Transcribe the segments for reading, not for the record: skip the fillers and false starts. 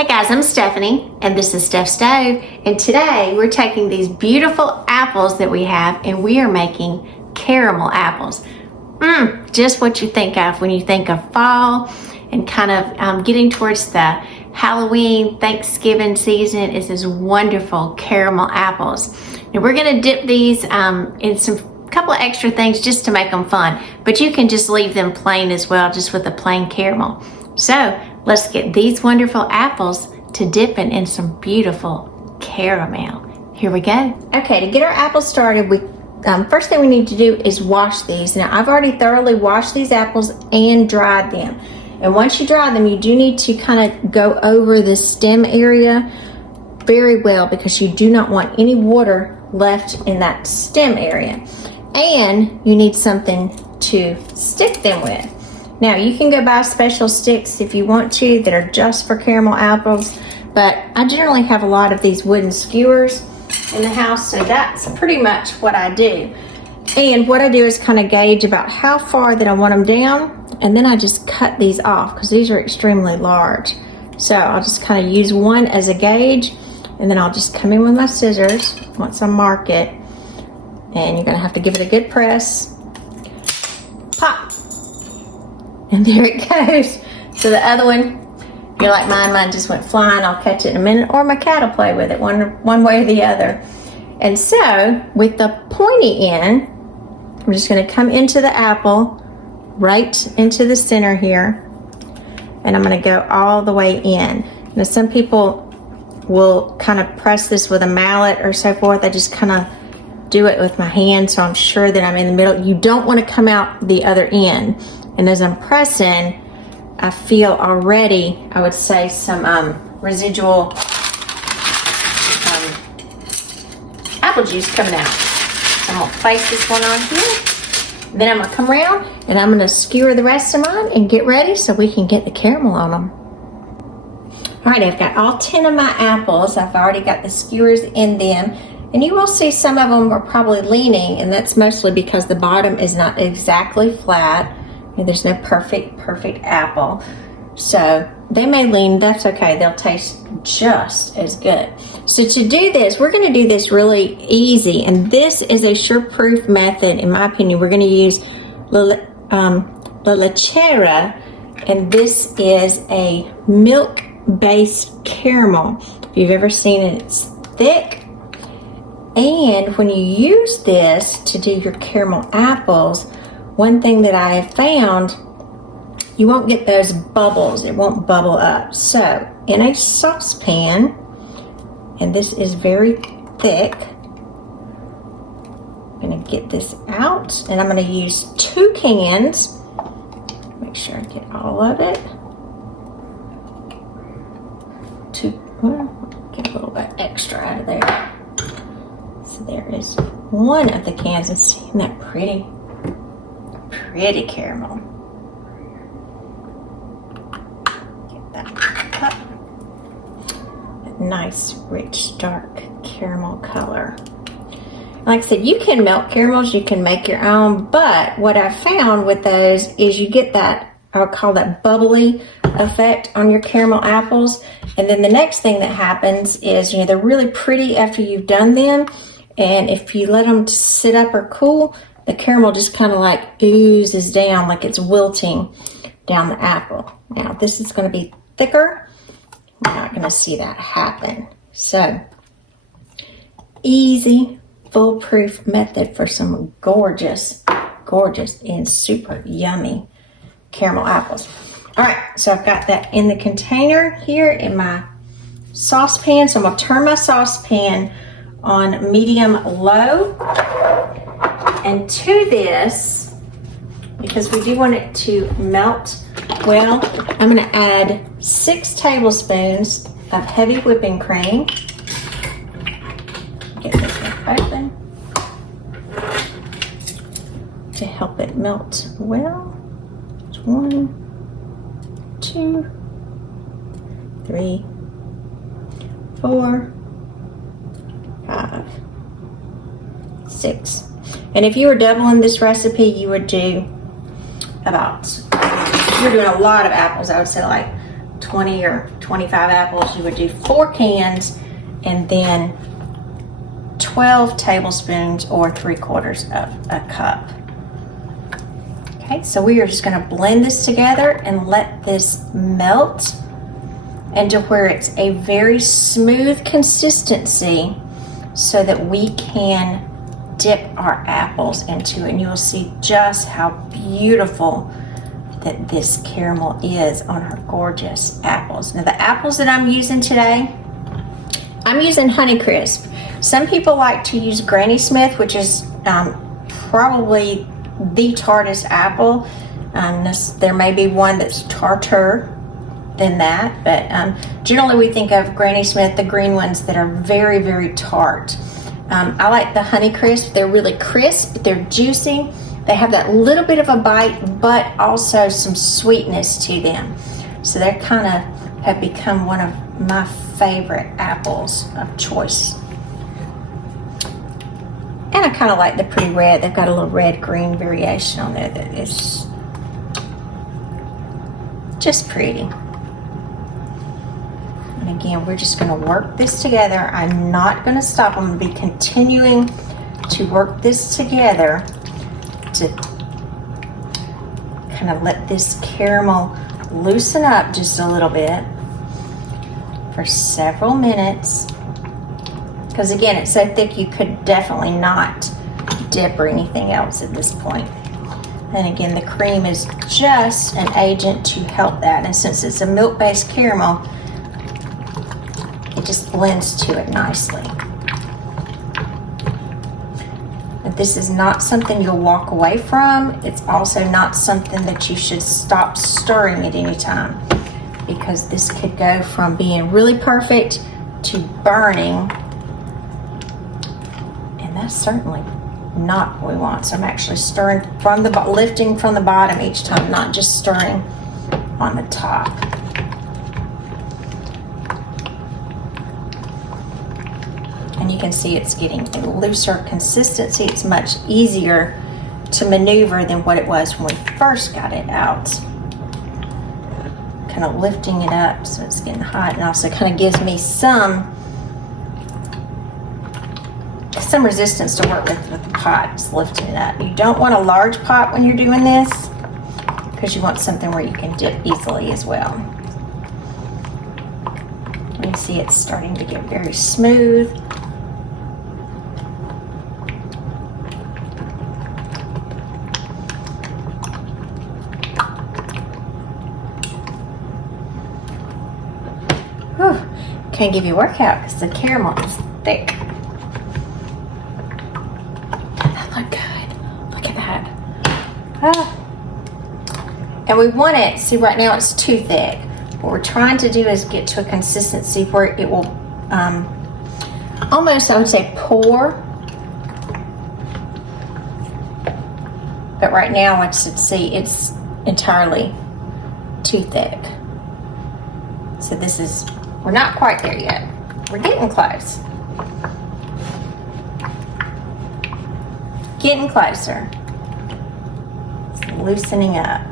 Hey guys, I'm Stephanie and this is Steph Stove, and today we're taking these beautiful apples that we have and we are making caramel apples. Just what you think of when you think of fall and kind of getting towards the Halloween, Thanksgiving season is this wonderful caramel apples. Now we're gonna dip these in some couple of extra things just to make them fun, but you can just leave them plain as well, just with a plain caramel. So let's get these wonderful apples to dipping in some beautiful caramel. Here we go. Okay, to get our apples started, first thing we need to do is wash these. Now I've already thoroughly washed these apples and dried them. And once you dry them, you do need to kind of go over the stem area very well, because you do not want any water left in that stem area. And you need something to stick them with. Now you can go buy special sticks if you want to that are just for caramel apples, but I generally have a lot of these wooden skewers in the house, so that's pretty much what I do. And what I do is kind of gauge about how far that I want them down, and then I just cut these off because these are extremely large. So I'll just kind of use one as a gauge, and then I'll just come in with my scissors once I mark it, and you're gonna have to give it a good press. Pop! And there it goes. So the other one, you're like mine just went flying. I'll catch it in a minute, or my cat will play with it, one way or the other. And so with the pointy end, I'm just gonna come into the apple, right into the center here, and I'm gonna go all the way in. Now some people will kind of press this with a mallet or so forth. I just kind of do it with my hand, so I'm sure that I'm in the middle. You don't want to come out the other end. And as I'm pressing, I feel already, I would say, some residual apple juice coming out. So I'm gonna place this one on here. Then I'm gonna come around and I'm gonna skewer the rest of mine and get ready so we can get the caramel on them. All right, I've got all 10 of my apples. I've already got the skewers in them. And you will see some of them are probably leaning, and that's mostly because the bottom is not exactly flat. And there's no perfect apple. So they may lean, that's okay. They'll taste just as good. So to do this, we're gonna do this really easy. And this is a sure-proof method, in my opinion. We're gonna use LaLechera, and this is a milk-based caramel. If you've ever seen it, it's thick. And when you use this to do your caramel apples, one thing that I have found, you won't get those bubbles. It won't bubble up. So in a saucepan, and this is very thick, I'm gonna get this out, and I'm gonna use 2 cans. Make sure I get all of it. Get a little bit extra out of there. So there is one of the cans, and isn't that pretty? Pretty caramel. Get that cup. That nice, rich, dark caramel color. Like I said, you can melt caramels, you can make your own, but what I found with those is you get that, I would call that bubbly effect on your caramel apples. And then the next thing that happens is, they're really pretty after you've done them. And if you let them sit up or cool, the caramel just kind of like oozes down, like it's wilting down the apple. Now this is going to be thicker. We're not going to see that happen. So easy, foolproof method for some gorgeous and super yummy caramel apples. All right, so I've got that in the container here in my saucepan. So I'm going to turn my saucepan on medium low. And to this, because we do want it to melt well, I'm gonna add 6 tablespoons of heavy whipping cream. Get this one open to help it melt well. 1, 2, 3, 4, 5, 6. And if you were doubling this recipe, you would do about, if you're doing a lot of apples, I would say like 20 or 25 apples, you would do 4 cans and then 12 tablespoons or 3/4 of a cup. Okay, so we are just going to blend this together and let this melt into where it's a very smooth consistency so that we can dip our apples into it. And you'll see just how beautiful that this caramel is on our gorgeous apples. Now the apples that I'm using today, I'm using Honeycrisp. Some people like to use Granny Smith, which is probably the tartest apple. There may be one that's tartar than that, but generally we think of Granny Smith, the green ones that are very, very tart. I like the Honeycrisp. They're really crisp, they're juicy, they have that little bit of a bite, but also some sweetness to them. So they kind of have become one of my favorite apples of choice. And I kind of like the pretty red. They've got a little red-green variation on there that is just pretty. And again, we're just going to work this together. I'm not going to stop. I'm going to be continuing to work this together to kind of let this caramel loosen up just a little bit for several minutes. Because again, it's so thick you could definitely not dip or anything else at this point. And again, the cream is just an agent to help that. And since it's a milk-based caramel, it just blends to it nicely. But this is not something you'll walk away from. It's also not something that you should stop stirring at any time, because this could go from being really perfect to burning. That's certainly not what we want. So I'm actually stirring from the lifting from the bottom each time, not just stirring on the top. And you can see it's getting a looser consistency. It's much easier to maneuver than what it was when we first got it out. Kind of lifting it up so it's getting hot, and also kind of gives me some resistance to work with the pot, just lifting it up. You don't want a large pot when you're doing this, because you want something where you can dip easily as well. You can see it's starting to get very smooth. Whew. Can't give you a workout because the caramel is thick. And we want it, see right now it's too thick. What we're trying to do is get to a consistency where it will almost, I would say, pour. But right now, like I said, see, it's entirely too thick. So this is, we're not quite there yet. We're getting close. Getting closer. It's loosening up.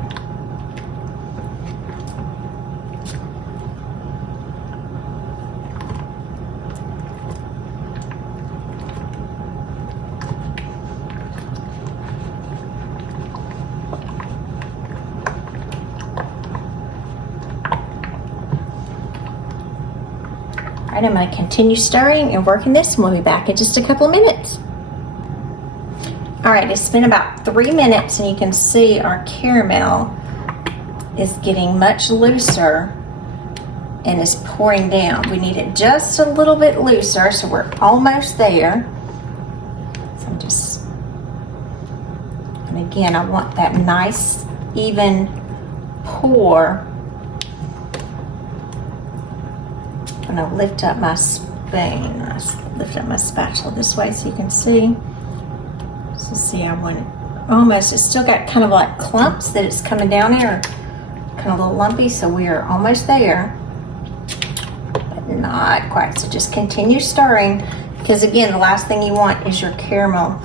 Alright, I'm going to continue stirring and working this, and we'll be back in just a couple of minutes. Alright, it's been about 3 minutes, and you can see our caramel is getting much looser and is pouring down. We need it just a little bit looser, so we're almost there. So I'm just, and again, I want that nice, even pour. I'm going to lift up my spoon. Lift up my spatula this way so you can see. So see, I want it almost, it's still got kind of like clumps that it's coming down here, kind of a little lumpy, so we are almost there, but not quite. So just continue stirring, because again, the last thing you want is your caramel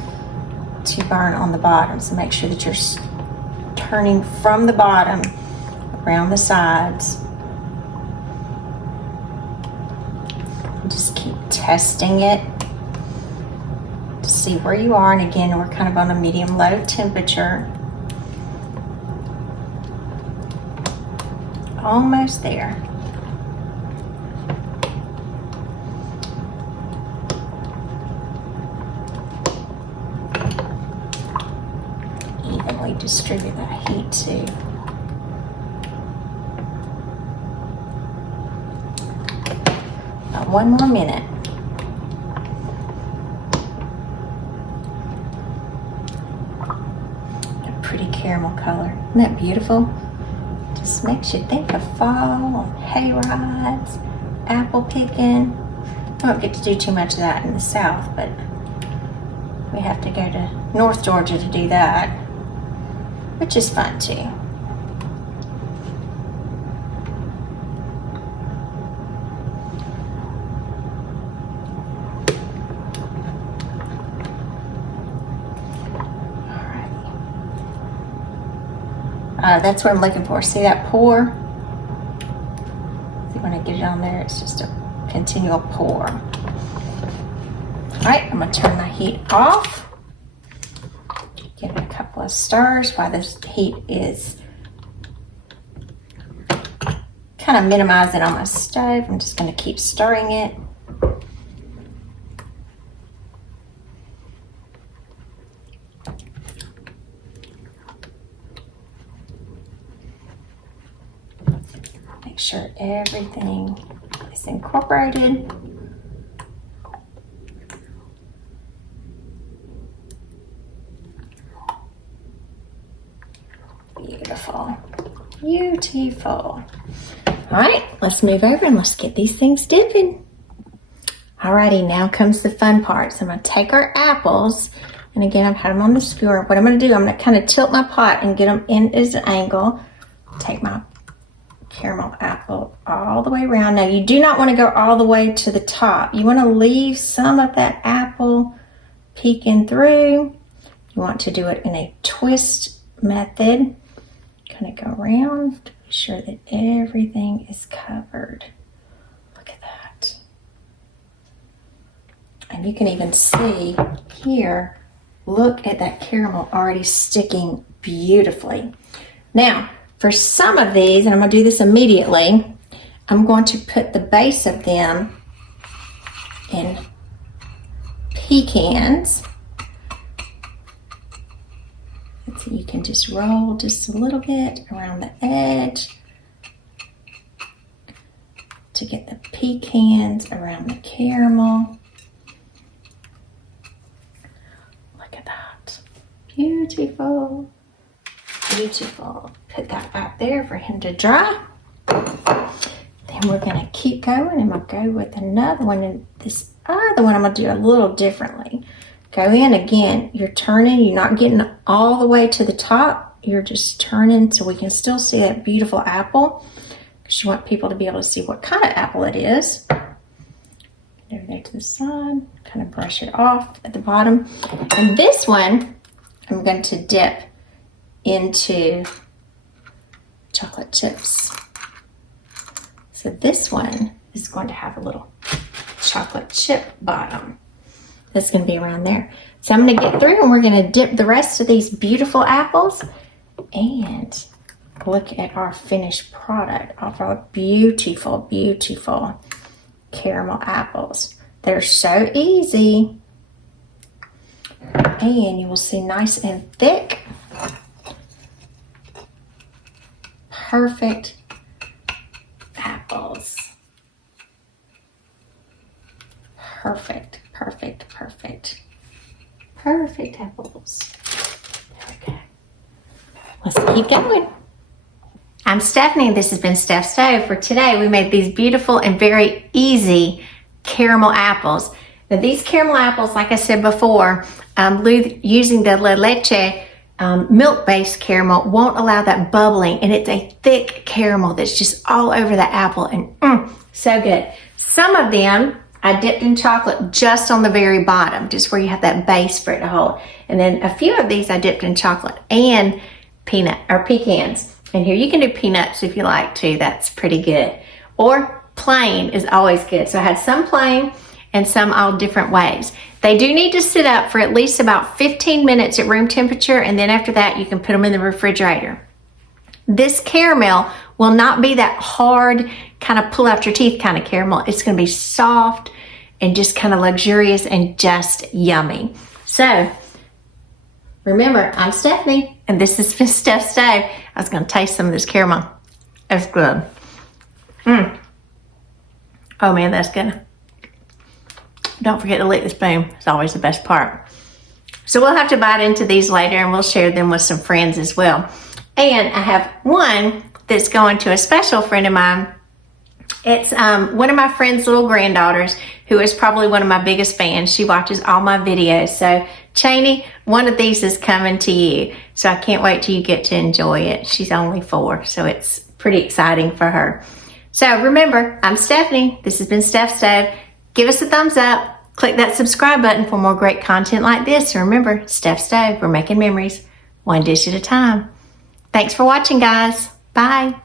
to burn on the bottom. So make sure that you're turning from the bottom around the sides. testing it to see where you are. And again, we're kind of on a medium-low temperature. Almost there. Evenly distribute that heat too. About 1 more minute. A pretty caramel color. Isn't that beautiful? Just makes you think of fall, hay rides, apple picking. We won't get to do too much of that in the South, but we have to go to North Georgia to do that, which is fun too. That's what I'm looking for. See that pour? See, when I get it on there, it's just a continual pour. All right, I'm gonna turn my heat off. Give it a couple of stirs while this heat is kind of minimizing on my stove. I'm just gonna keep stirring it. Make sure everything is incorporated. Beautiful, beautiful. All right, let's move over and let's get these things dipping. Alrighty, now comes the fun part. So I'm gonna take our apples, and again, I've had them on the skewer. What I'm gonna do, I'm gonna kind of tilt my pot and get them in as an angle. Take my caramel apple all the way around. Now you do not want to go all the way to the top. You want to leave some of that apple peeking through. You want to do it in a twist method. Kind of go around to be sure that everything is covered. Look at that. And you can even see here, look at that caramel already sticking beautifully. Now, for some of these, and I'm going to do this immediately, I'm going to put the base of them in pecans. So you can just roll just a little bit around the edge to get the pecans around the caramel. Look at that. Beautiful. Beautiful. Put that out there for him to dry. Then we're going to keep going, and we'll go with another one. And this other one I'm going to do a little differently. Go in again. You're turning. You're not getting all the way to the top. You're just turning so we can still see that beautiful apple, because you want people to be able to see what kind of apple it is. Over there to the side. Kind of brush it off at the bottom. And this one I'm going to dip into chocolate chips. So this one is going to have a little chocolate chip bottom. That's going to be around there. So I'm going to get through, and we're going to dip the rest of these beautiful apples and look at our finished product of our beautiful, beautiful caramel apples. They're so easy, and you will see nice and thick. Perfect apples. Perfect, perfect, perfect. Perfect apples. There we go. Let's keep going. I'm Stephanie, and this has been Steph Stove. For today, we made these beautiful and very easy caramel apples. Now, these caramel apples, like I said before, using the LaLechera milk-based caramel won't allow that bubbling, and it's a thick caramel that's just all over the apple, and so good. Some of them I dipped in chocolate just on the very bottom, just where you have that base for it to hold. And then a few of these I dipped in chocolate and pecans. And here you can do peanuts if you like to. That's pretty good. Or plain is always good. So I had some plain, and some all different ways. They do need to sit up for at least about 15 minutes at room temperature, and then after that you can put them in the refrigerator. This caramel will not be that hard, kind of pull out your teeth kind of caramel. It's going to be soft and just kind of luxurious and just yummy. So remember, I'm Stephanie, and this has been Steph's Stove. I was going to taste some of this caramel. That's good. Oh man, that's good. Don't forget to lick the spoon. It's always the best part. So we'll have to bite into these later, and we'll share them with some friends as well. And I have one that's going to a special friend of mine. It's one of my friend's little granddaughters, who is probably one of my biggest fans. She watches all my videos. So Cheney, one of these is coming to you. So I can't wait till you get to enjoy it. She's only 4, so it's pretty exciting for her. So remember, I'm Stephanie. This has been Steph's Stove. Give us a thumbs up. Click that subscribe button for more great content like this. And remember, Steph's Stove, we're making memories one dish at a time. Thanks for watching, guys. Bye.